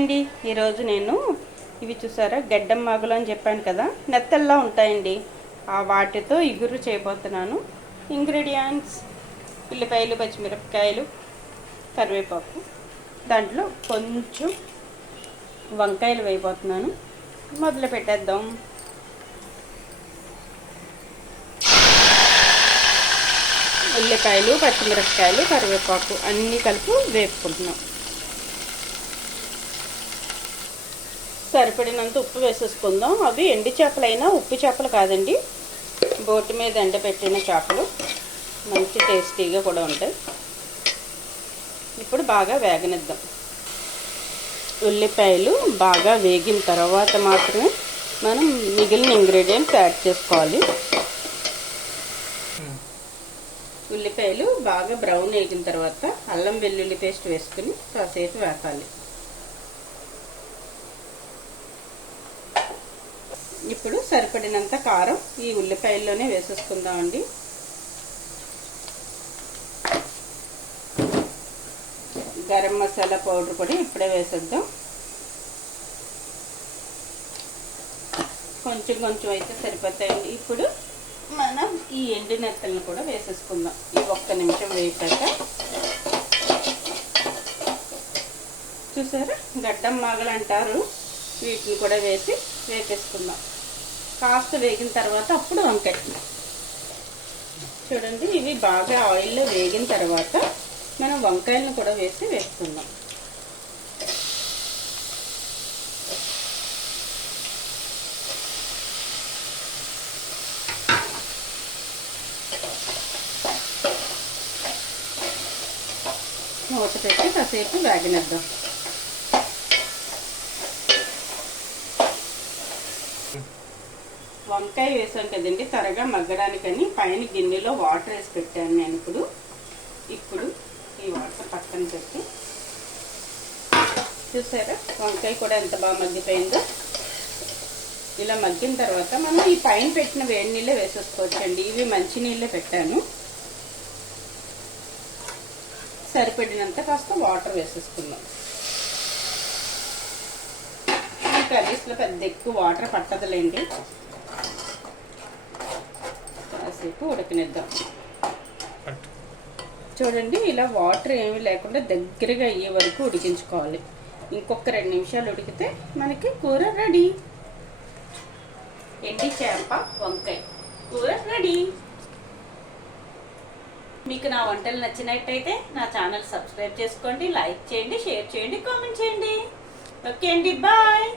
అండి. ఈరోజు నేను ఇవి చూసారా గడ్డం మాగులు అని చెప్పాను కదా, నెత్తల్లా ఉంటాయండి. ఆ వాటితో ఇగురు చేయబోతున్నాను. ఇంగ్రీడియంట్స్: ఉల్లిపాయలు, పచ్చిమిరపకాయలు, కరివేపాకు, దాంట్లో కొంచెం వంకాయలు వేయబోతున్నాను. మొదలు పెట్టేద్దాం. ఉల్లిపాయలు, పచ్చిమిరపకాయలు, కరివేపాకు అన్నీ కలిపి వేపుకుంటున్నాం. సరిపడినంత ఉప్పు వేసేసుకుందాం. అవి ఎండి చేపలైనా ఉప్పు చేపలు కాదండి, బోటు మీద ఎండబెట్టిన చేపలు. మంచి టేస్టీగా కూడా ఉంటాయి. ఇప్పుడు బాగా వేగనిద్దాం. ఉల్లిపాయలు బాగా వేగిన తర్వాత మాత్రమే మనం మిగిలిన ఇంగ్రీడియంట్స్ యాడ్ చేసుకోవాలి. ఉల్లిపాయలు బాగా బ్రౌన్ వేగిన తర్వాత అల్లం వెల్లుల్లి పేస్ట్ వేసుకుని కాసేపు వేపాలి. ఇప్పుడు సరిపడినంత కారం ఈ ఉల్లిపాయల్లోనే వేసేసుకుందామండి. గరం మసాలా పౌడర్ కూడా ఇప్పుడే వేసేద్దాం. కొంచెం కొంచెం అయితే సరిపోతాయండి. ఇప్పుడు మనం ఈ ఎండు నెత్తలను కూడా వేసేసుకుందాం. ఈ 1 నిమిషం వేపాక చూసారా గడ్డం మాగలు అంటారు, వీటిని కూడా వేసి వేపేసుకుందాం. కాస్త వేగిన తర్వాత అప్పుడు వంకాయ చూడండి. ఇవి బాగా ఆయిల్లో వేగిన తర్వాత మనం వంకాయలను కూడా వేసి వేసుకుందాం. మూత పెట్టి కాసేపు వేగనిద్దాం. వంకాయ వేసాం కదండి, త్వరగా మగ్గడానికని పైన గిన్నెలో వాటర్ వేసి పెట్టాను నేను. ఇప్పుడు ఈ వాటర్ పక్కన పెట్టి చూసారా వంకాయ కూడా ఎంత బాగా మగ్గిపోయిందో. ఇలా మగ్గిన తర్వాత మనం ఈ పైన పెట్టిన వేడి నీళ్ళే వేసేసుకోవచ్చండి. ఇవి మంచి నీళ్ళే పెట్టాను. సరిపడినంత కాస్త వాటర్ వేసేసుకుందాం. ఈ కర్రీస్లో పెద్ద ఎక్కువ వాటర్ పట్టదులేండి. కాసేపు ఉడకనిద్దాం. చూడండి ఇలా వాటర్ ఏమీ లేకుండా దగ్గరగా అయ్యే వరకు ఉడికించుకోవాలి. ఇంకొక 2 నిమిషాలు ఉడికితే మనకి కూర రెడీ. ఎండి చేప వంకాయ కూర రెడీ. మీకు నా వంటలు నచ్చినట్టయితే నా ఛానల్ సబ్స్క్రైబ్ చేసుకోండి, లైక్ చేయండి, షేర్ చేయండి, కామెంట్ చేయండి. ఓకే అండి, బాయ్.